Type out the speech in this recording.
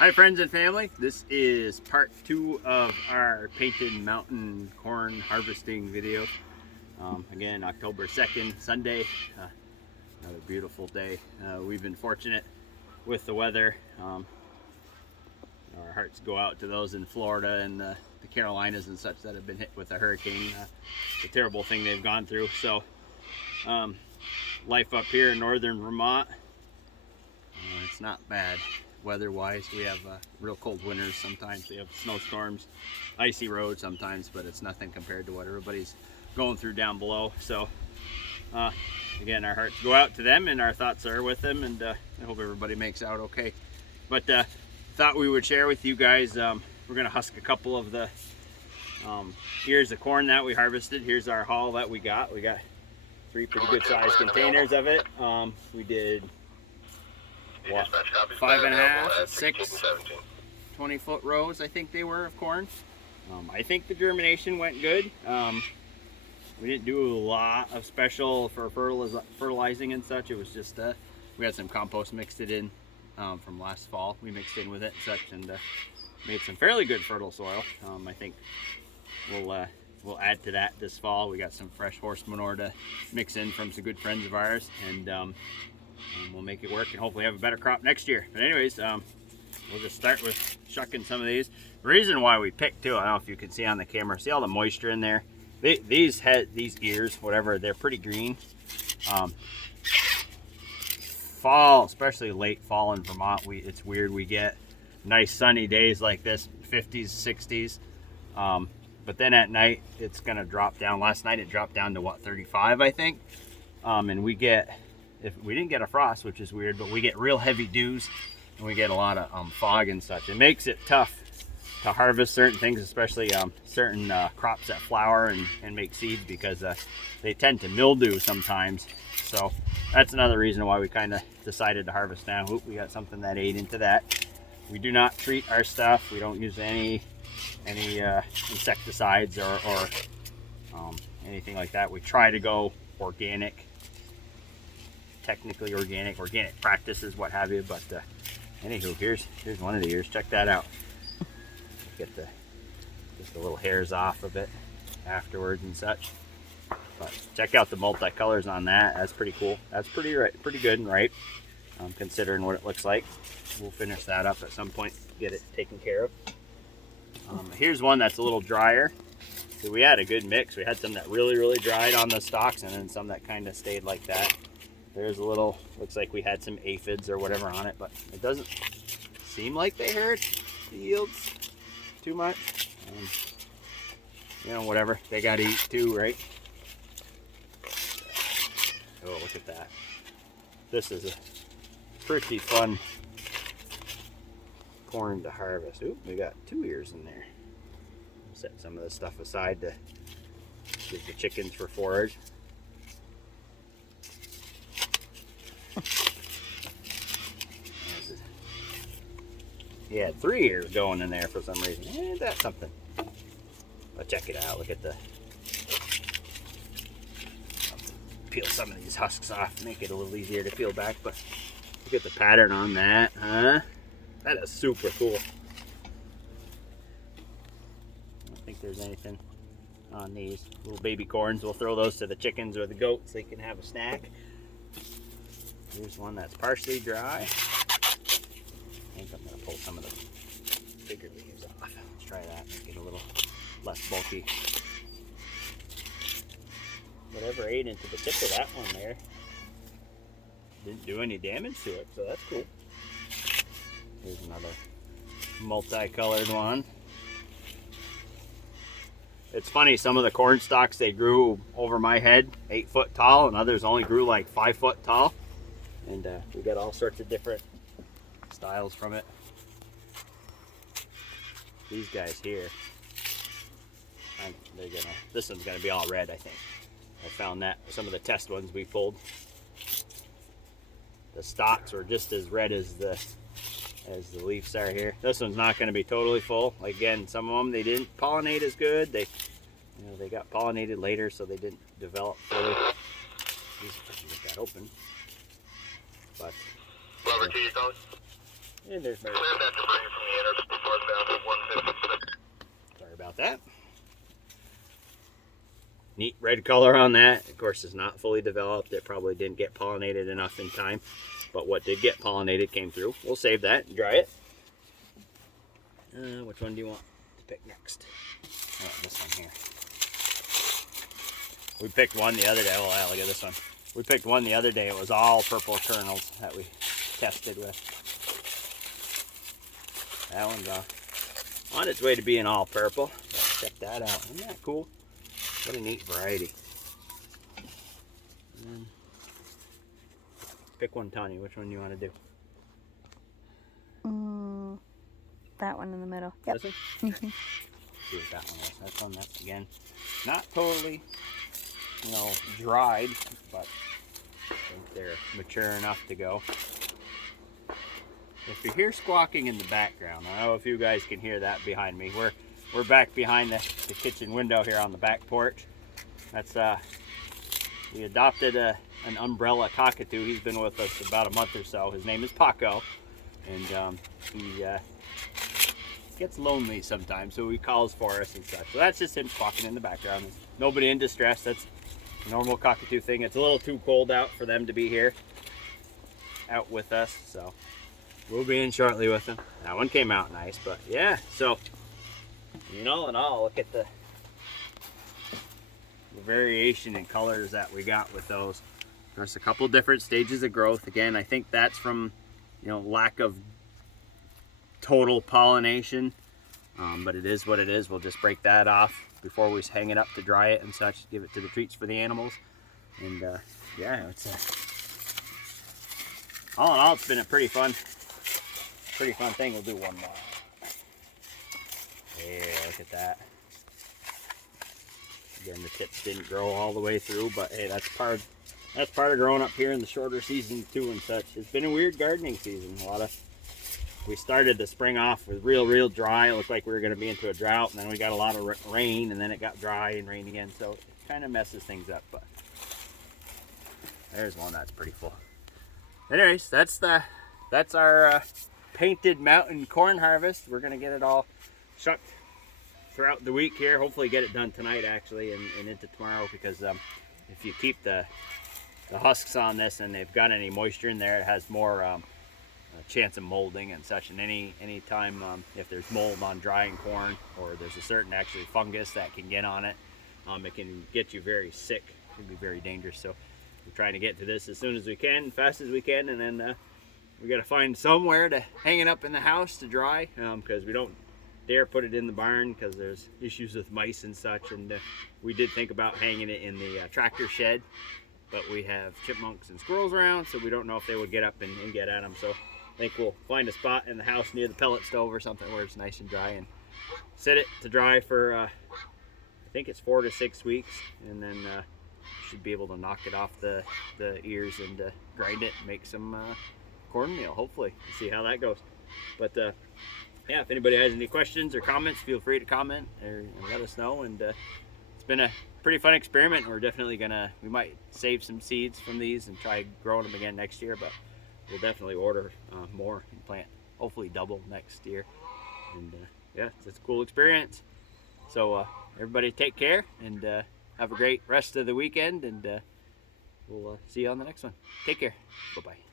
Hi friends and family, this is part 2 of our Painted Mountain corn harvesting video. Again, October 2nd, Sunday, another beautiful day. We've been fortunate with the weather. Our hearts go out to those in Florida and the Carolinas and such that have been hit with a hurricane, the terrible thing they've gone through. So life up here in northern Vermont, it's not bad. Weather-wise, we have real cold winters sometimes. We have snowstorms, icy roads sometimes, but it's nothing compared to what everybody's going through down below. So again, our hearts go out to them and our thoughts are with them, and I hope everybody makes out okay. But thought we would share with you guys, we're gonna husk a couple of the ears of corn that we harvested. Here's our haul that we got. We got 3 pretty good sized containers of it. We did what, 5.5, 6 20-foot rows, I think they were, of corn. I think the germination went good. We didn't do a lot of special for fertilizing and such. It was just we had some compost mixed it in from last fall. We mixed in with it and such, and made some fairly good fertile soil. I think we'll add to that this fall. We got some fresh horse manure to mix in from some good friends of ours, and we'll make it work and hopefully have a better crop next year. But anyways, we'll just start with shucking some of these. The reason why we picked too, I don't know if you can see on the camera, see all the moisture in there? These ears, whatever, they're pretty green. Fall, especially late fall in Vermont, it's weird. We get nice sunny days like this, 50s, 60s. But then at night, it's gonna drop down. Last night it dropped down to what, 35, I think. And we get, if we didn't get a frost, which is weird, but we get real heavy dews and we get a lot of fog and such. It makes it tough to harvest certain things, especially certain crops that flower and make seeds, because they tend to mildew sometimes. So that's another reason why we kind of decided to harvest now. Oop, we got something that ate into that. We do not treat our stuff. We don't use any insecticides or anything like that. We try to go organic, technically organic practices, what have you. But anywho, here's one of the ears. Check that out. Get just the little hairs off of it afterwards and such. But check out the multicolors on that. That's pretty cool. That's pretty good and ripe, considering what it looks like. We'll finish that up at some point, get it taken care of. Here's one that's a little drier. So we had a good mix. We had some that really dried on the stalks, and then some that kind of stayed like that. There's a little, looks like we had some aphids or whatever on it, but it doesn't seem like they hurt the yields too much. You know, whatever, they got to eat too, right? Oh, look at that. This is a pretty fun corn to harvest. Ooh, we got 2 ears in there. Set some of this stuff aside to give the chickens for forage. He had 3 ears going in there for some reason. Ain't that something? But check it out. Look at the... Peel some of these husks off, make it a little easier to peel back. But look at the pattern on that, huh? That is super cool. I don't think there's anything on these little baby corns. We'll throw those to the chickens or the goats so they can have a snack. Here's one that's partially dry. I think I'm gonna pull some of the bigger leaves off. Let's try that, make it a little less bulky. Whatever ate into the tip of that one there didn't do any damage to it, so that's cool. Here's another multicolored one. It's funny, some of the corn stalks, they grew over my head 8 foot tall, and others only grew like 5 foot tall. And we got all sorts of different styles from it. These guys here, this one's gonna be all red, I think. I found that some of the test ones we pulled, the stalks were just as red as the leaves are here. This one's not going to be totally full. Again, some of them, they didn't pollinate as good. They got pollinated later, so they didn't develop fully. Get that open. But Robert, can you call? And there's my... Sorry about that. Neat red color on that. Of course, it's not fully developed. It probably didn't get pollinated enough in time. But what did get pollinated came through. We'll save that and dry it. Which one do you want to pick next? Oh, this one here. We picked one the other day. Oh, yeah, look at this one. We picked one the other day. It was all purple kernels that we tested with. That one's on its way to being all purple. Check that out. Isn't that cool? What a neat variety. Pick one, Tanya. Which one do you want to do? That one in the middle. Yep. This one? See what that one is. That's one that's, again, not totally, dried, but I think they're mature enough to go. If you hear squawking in the background, I don't know if you guys can hear that behind me. We're back behind the kitchen window here on the back porch. That's we adopted an umbrella cockatoo. He's been with us about a month or so. His name is Paco, and he gets lonely sometimes, so he calls for us and such. So that's just him squawking in the background. There's nobody in distress. That's a normal cockatoo thing. It's a little too cold out for them to be here out with us, so we'll be in shortly with them. That one came out nice, but yeah, so all in all, look at the variation in colors that we got with those. There's a couple different stages of growth. Again, I think that's from lack of total pollination, but it is what it is. We'll just break that off before we hang it up to dry it and such, give it to the treats for the animals. And yeah, it's all in all, it's been a pretty fun thing. We'll do one more. Yeah, look at that. Again, the tips didn't grow all the way through, but hey, that's part of growing up here in the shorter season too and such. It's been a weird gardening season. We started the spring off with real dry. It looked like we were going to be into a drought, and then we got a lot of rain, and then it got dry and rain again, so it kind of messes things up. But there's one that's pretty full. Anyways, that's our painted mountain corn harvest. We're going to get it all shucked throughout the week here. Hopefully get it done tonight actually, and into tomorrow, because if you keep the husks on this and they've got any moisture in there, it has more chance of molding and such. And any time if there's mold on drying corn, or there's a certain actually fungus that can get on it, it can get you very sick. It can be very dangerous. So we're trying to get to this as soon as we can, fast as we can, and then we got to find somewhere to hang it up in the house to dry, because we don't dare put it in the barn because there's issues with mice and such. And we did think about hanging it in the tractor shed, but we have chipmunks and squirrels around, so we don't know if they would get up and get at them. So I think we'll find a spot in the house near the pellet stove or something where it's nice and dry, and set it to dry for I think it's 4 to 6 weeks, and then should be able to knock it off the ears and grind it and make some cornmeal, hopefully. We'll see how that goes. But yeah, if anybody has any questions or comments, feel free to comment or let us know. And it's been a pretty fun experiment. We're definitely we might save some seeds from these and try growing them again next year, but we'll definitely order more and plant hopefully double next year. And yeah, it's a cool experience. So everybody take care, and have a great rest of the weekend, and we'll see you on the next one. Take care. Bye-bye.